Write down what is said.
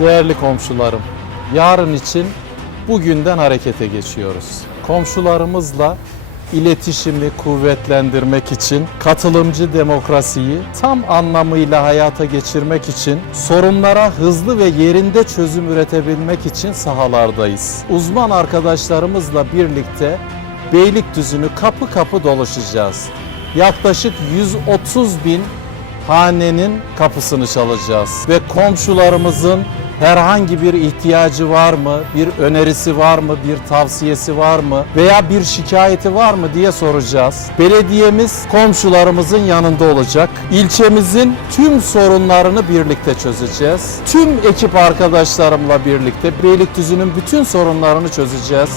Değerli komşularım, yarın için bugünden harekete geçiyoruz. Komşularımızla iletişimi kuvvetlendirmek için, katılımcı demokrasiyi tam anlamıyla hayata geçirmek için, sorunlara hızlı ve yerinde çözüm üretebilmek için sahalardayız. Uzman arkadaşlarımızla birlikte Beylikdüzü'nü kapı kapı dolaşacağız. Yaklaşık 130 bin hanenin kapısını çalacağız ve komşularımızın herhangi bir ihtiyacı var mı, bir önerisi var mı, bir tavsiyesi var mı veya bir şikayeti var mı diye soracağız. Belediyemiz komşularımızın yanında olacak. İlçemizin tüm sorunlarını birlikte çözeceğiz. Tüm ekip arkadaşlarımla birlikte Beylikdüzü'nün bütün sorunlarını çözeceğiz.